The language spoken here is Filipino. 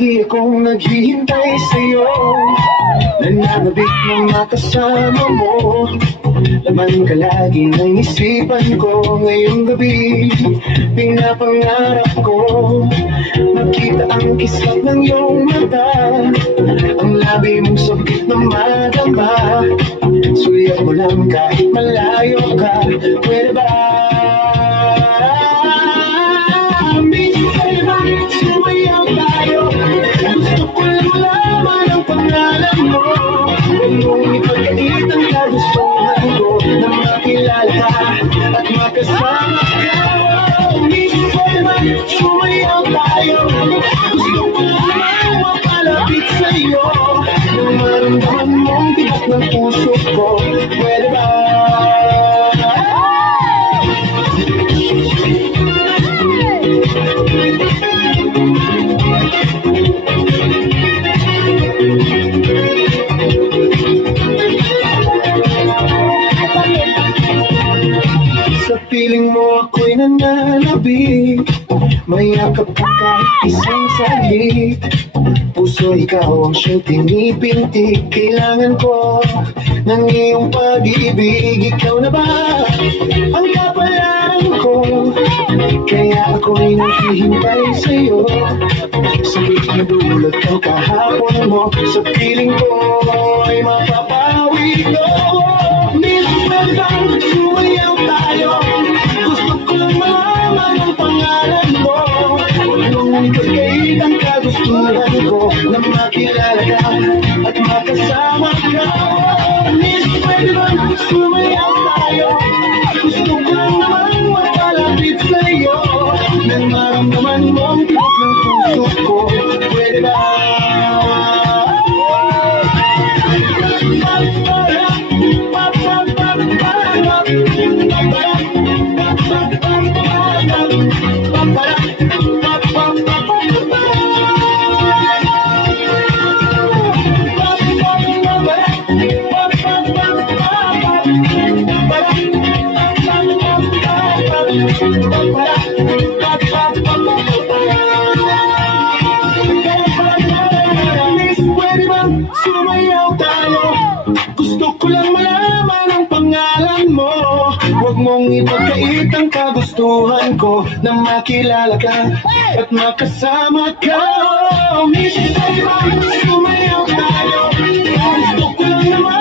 Lagi akong naghihintay sa'yo, nananabik na makasama mo. Laman ka lagi ng isipan ko. Ngayong gabi, pinapangarap ko makita ang kisap ng iyong mata, ang labi mong sakit na madama. Sulyap mo lang kahit malayo ka. Pwede ba? Pwede ba? Sumayaw tayo. Gusto ko lang malaman ang pangalan mo. Huwag mong ipagkait ang kagustuhan ko na makilala ka at makasama ka. Pwede ba? Sumayaw tayo. Gusto ko lang mapalapit sa'yo, nang maramdaman mong tibok ng puso ko. Pwede ba? Sa piling mo ako'y nananabik, mayakap ka kahit isang salik. Puso ikaw ang siyang tinipintik. Kailangan ko ng iyong pag-ibig. Ikaw na ba ang kapalaran ko? Kaya ako'y naghihintay sa'yo. Sakit na dulot ang kahapon mo. Sa piling ko ay mapapawi ko. Miss, pwede bang sumayaw tayo? Gusto ko lang malaman ang pangalan mo. Huwag mong ipagkait ang kagustuhan ko na makilala ka at makasama ka. Miss, pwede bang sumayaw tayo? Gusto ko lang naman mapalapit sa'yo, nang maramdaman mong tibok ng puso ko. Pwede ba? Pwede bang sumayaw tayo? Gusto ko lang malaman ang pangalan mo. Huwag mong ipagkait ang kagustuhan ko na makilala ka at makasama ka. Miss, pwede bang sumayaw tayo? Gusto ko lang naman